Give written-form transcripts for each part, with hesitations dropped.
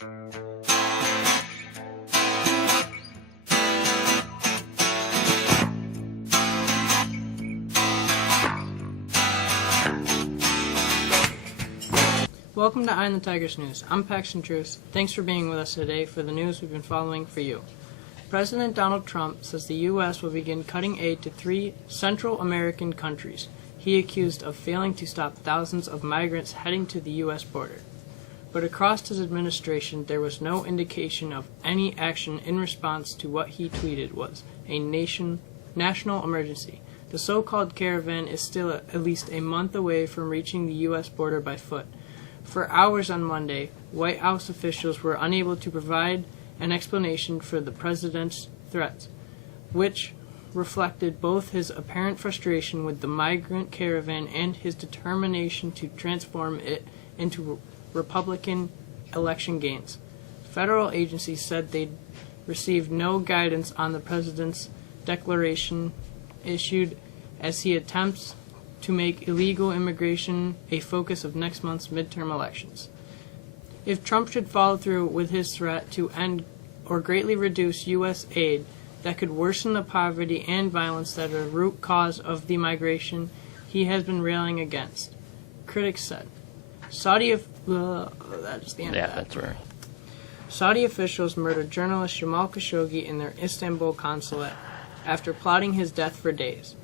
Welcome to Iron the Tigers News. I'm Paxton Truce. Thanks for being with us today for the news we've been following for you. President Donald Trump says the U.S. will begin cutting aid to 3 Central American countries he accused of failing to stop thousands of migrants heading to the U.S. border. But across his administration, there was no indication of any action in response to what he tweeted was a national emergency. The so-called caravan is still at least a month away from reaching the U.S. border by foot. For hours on Monday, White House officials were unable to provide an explanation for the president's threats, which reflected both his apparent frustration with the migrant caravan and his determination to transform it into Republican election gains. Federal agencies said they'd received no guidance on the president's declaration issued as he attempts to make illegal immigration a focus of next month's midterm elections. If Trump should follow through with his threat to end or greatly reduce U.S. aid that could worsen the poverty and violence that are the root cause of the migration he has been railing against, critics said. Saudi officials murdered journalist Jamal Khashoggi in their Istanbul consulate after plotting his death for days.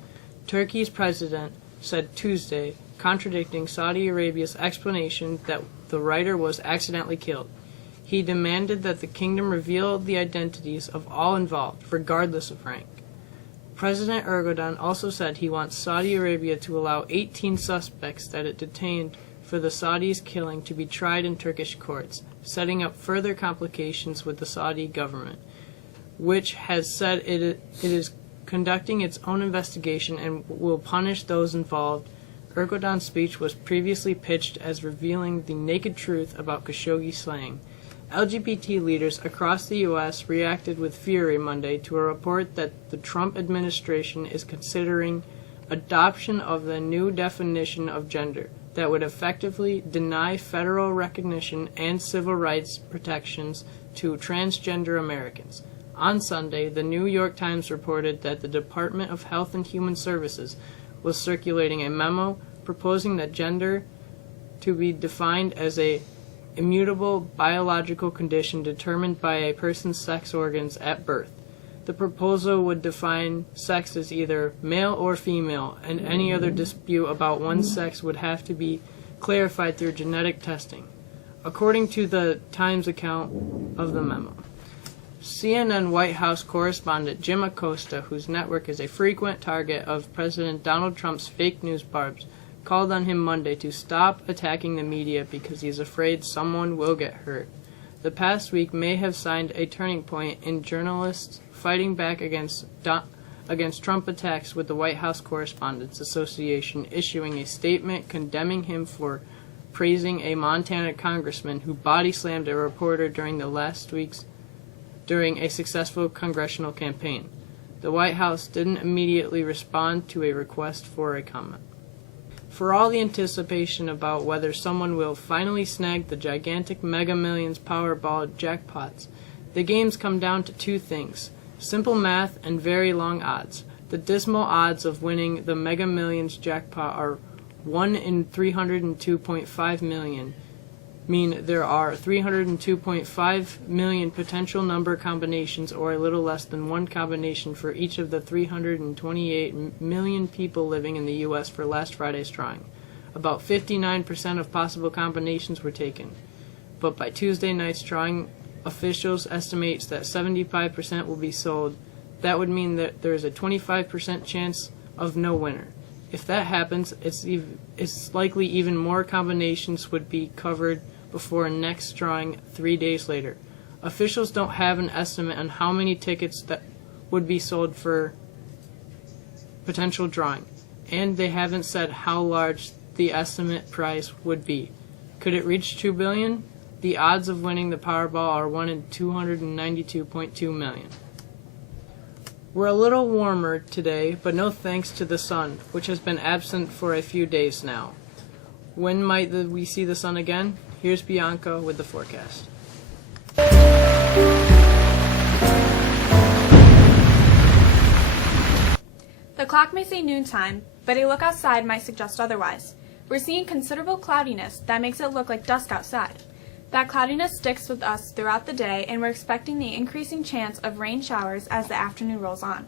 Turkey's president said Tuesday, contradicting Saudi Arabia's explanation that the writer was accidentally killed. He demanded that the kingdom reveal the identities of all involved, regardless of rank. President Erdogan also said he wants Saudi Arabia to allow 18 suspects that it detained for the Saudis' killing to be tried in Turkish courts, setting up further complications with the Saudi government, which has said it is conducting its own investigation and will punish those involved. Erdogan's speech was previously pitched as revealing the naked truth about Khashoggi's slaying. LGBT leaders across the U.S. reacted with fury Monday to a report that the Trump administration is considering adoption of the new definition of gender that would effectively deny federal recognition and civil rights protections to transgender Americans. On Sunday, the New York Times reported that the Department of Health and Human Services was circulating a memo proposing that gender to be defined as a immutable biological condition determined by a person's sex organs at birth. The proposal would define sex as either male or female, and any other dispute about one's sex would have to be clarified through genetic testing, according to the Times account of the memo. CNN White House correspondent Jim Acosta, whose network is a frequent target of President Donald Trump's fake news barbs, called on him Monday to stop attacking the media because he is afraid someone will get hurt. The past week may have signed a turning point in journalists fighting back against Trump attacks, with the White House Correspondents Association issuing a statement condemning him for praising a Montana congressman who body-slammed a reporter during a successful congressional campaign. The White House didn't immediately respond to a request for a comment. For all the anticipation about whether someone will finally snag the gigantic Mega Millions Powerball jackpots, the games come down to 2 things: simple math and very long odds. The dismal odds of winning the Mega Millions jackpot are 1 in 302.5 million, mean there are 302.5 million potential number combinations, or a little less than one combination for each of the 328 million people living in the U.S. for last Friday's drawing. About 59% of possible combinations were taken, but by Tuesday night's drawing, officials estimate that 75% will be sold. That would mean that there is a 25% chance of no winner. If that happens, it's likely even more combinations would be covered before next drawing 3 days later. Officials don't have an estimate on how many tickets that would be sold for potential drawing, and they haven't said how large the estimate prize would be. Could it reach $2 billion? The odds of winning the Powerball are 1 in 292.2 million. We're a little warmer today, but no thanks to the sun, which has been absent for a few days now. When might we see the sun again? Here's Bianca with the forecast. The clock may say noontime, but a look outside might suggest otherwise. We're seeing considerable cloudiness that makes it look like dusk outside. That cloudiness sticks with us throughout the day, and we're expecting the increasing chance of rain showers as the afternoon rolls on.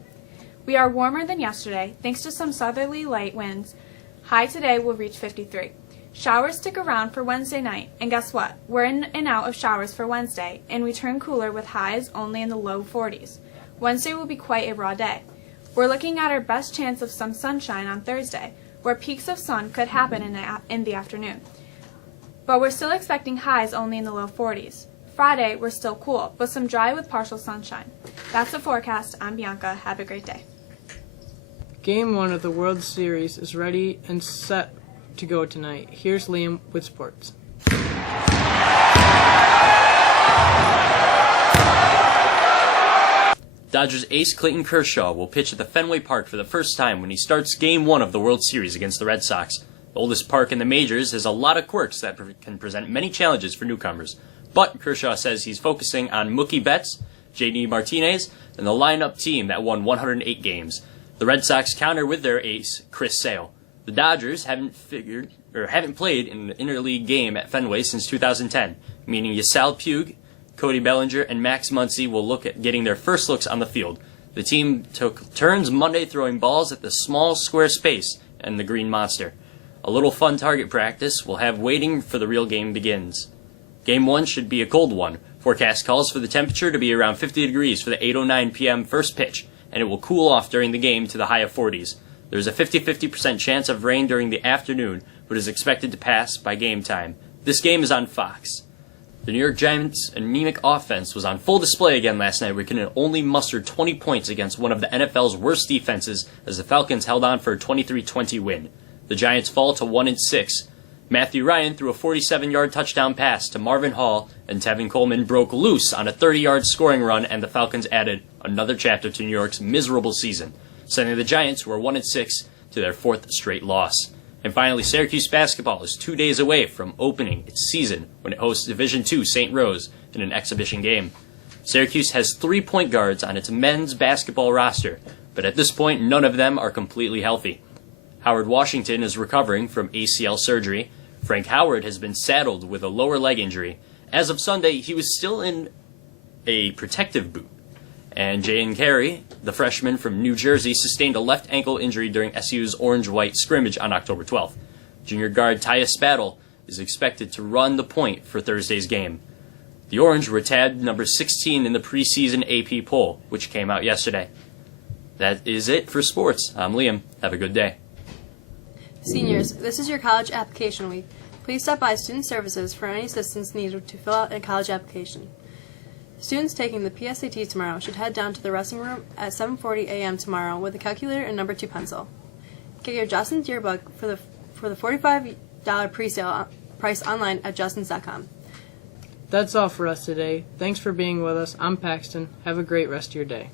We are warmer than yesterday, thanks to some southerly light winds. High today will reach 53. Showers stick around for Wednesday night, and guess what? We're in and out of showers for Wednesday, and we turn cooler with highs only in the low 40s. Wednesday will be quite a raw day. We're looking at our best chance of some sunshine on Thursday, where peaks of sun could happen in the afternoon. But we're still expecting highs only in the low 40s. Friday, we're still cool, but some dry with partial sunshine. That's the forecast. I'm Bianca. Have a great day. Game 1 of the World Series is ready and set to go tonight. Here's Liam with sports. Dodgers ace Clayton Kershaw will pitch at the Fenway Park for the first time when he starts Game 1 of the World Series against the Red Sox. The oldest park in the majors has a lot of quirks that can present many challenges for newcomers. But Kershaw says he's focusing on Mookie Betts, J.D. Martinez, and the lineup team that won 108 games. The Red Sox counter with their ace, Chris Sale. The Dodgers haven't played in an interleague game at Fenway since 2010, meaning Yasal Puig, Cody Bellinger, and Max Muncy will look at getting their first looks on the field. The team took turns Monday throwing balls at the small square space and the Green Monster. A little fun target practice will have waiting for the real game begins. Game 1 should be a cold one. Forecast calls for the temperature to be around 50 degrees for the 8:09 p.m. first pitch, and it will cool off during the game to the high of 40s. There's a 50% chance of rain during the afternoon, but is expected to pass by game time. This game is on Fox. The New York Giants' anemic offense was on full display again last night, where it could only muster 20 points against one of the NFL's worst defenses as the Falcons held on for a 23-20 win. The Giants fall to 1-6. Matthew Ryan threw a 47-yard touchdown pass to Marvin Hall, and Tevin Coleman broke loose on a 30-yard scoring run, and the Falcons added another chapter to New York's miserable season, sending the Giants, who are 1-6, to their fourth straight loss. And finally, Syracuse basketball is 2 days away from opening its season when it hosts Division II St. Rose in an exhibition game. Syracuse has 3 point guards on its men's basketball roster, but at this point, none of them are completely healthy. Howard Washington is recovering from ACL surgery. Frank Howard has been saddled with a lower leg injury. As of Sunday, he was still in a protective boot. And Jaden Carey, the freshman from New Jersey, sustained a left ankle injury during SU's orange-white scrimmage on October 12th. Junior guard Tyus Spattle is expected to run the point for Thursday's game. The Orange were tabbed number 16 in the preseason AP poll, which came out yesterday. That is it for sports. I'm Liam. Have a good day. Seniors, this is your college application week. Please stop by Student Services for any assistance needed to fill out a college application. Students taking the PSAT tomorrow should head down to the resting room at 7:40 a.m. tomorrow with a calculator and number 2 pencil. Get your Justin's yearbook for the $45 pre-sale price online at justins.com. That's all for us today. Thanks for being with us. I'm Paxton. Have a great rest of your day.